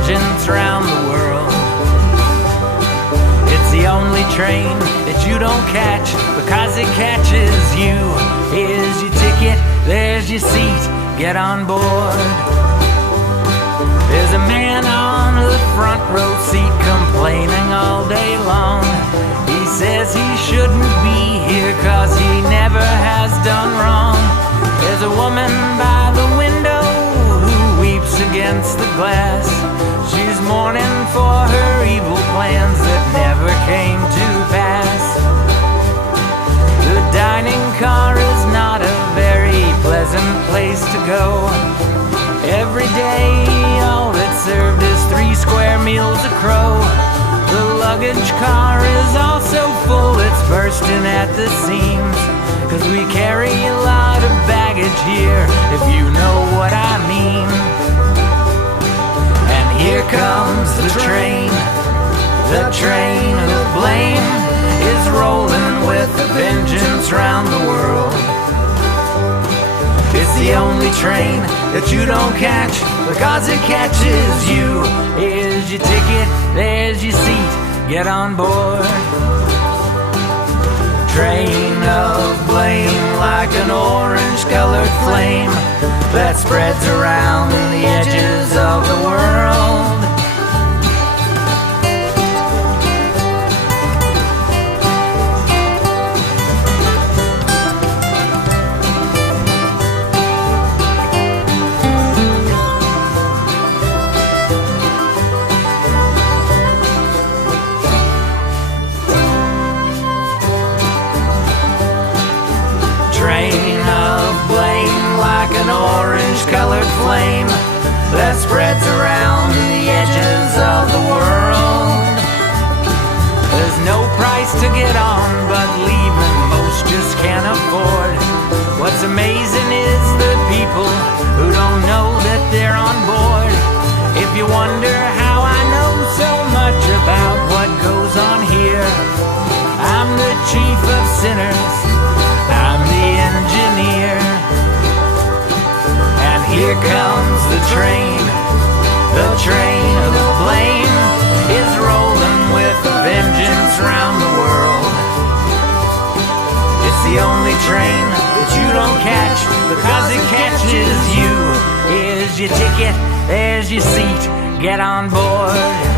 vengeance round the world. It's the only train that you don't catch because it catches you. Here's your ticket, there's your seat, get on board. There's a man on the front row seat complaining all day long. He says he shouldn't be here cause he never has done wrong. There's a woman by the window who weeps against the glass. She's mourning for her evil plans that never came to pass. The dining car is not a very pleasant place to go. Every day all that's served is 3 square meals a crow. The luggage car is also full, it's bursting at the seams. Cause we carry a lot of baggage here, if you know what I mean. And here comes the train of blame is rolling with a vengeance round the world. It's the only train that you don't catch because it catches you. Here's your ticket, there's your seat, get on board. Train of blame like an orange-colored flame that spreads around the edges of the world. Train of blame like an orange-colored flame that spreads around the edges of the world. There's no price to get on, but leaving most just can't afford. What's amazing is the people who don't know that they're on board. If you wonder how I know so much about what goes on here, I'm the chief of sinners, I'm the engineer. And here comes the train of blame is rolling with a vengeance round the world. It's the only train that you don't catch because it catches you. Here's your ticket, there's your seat, get on board.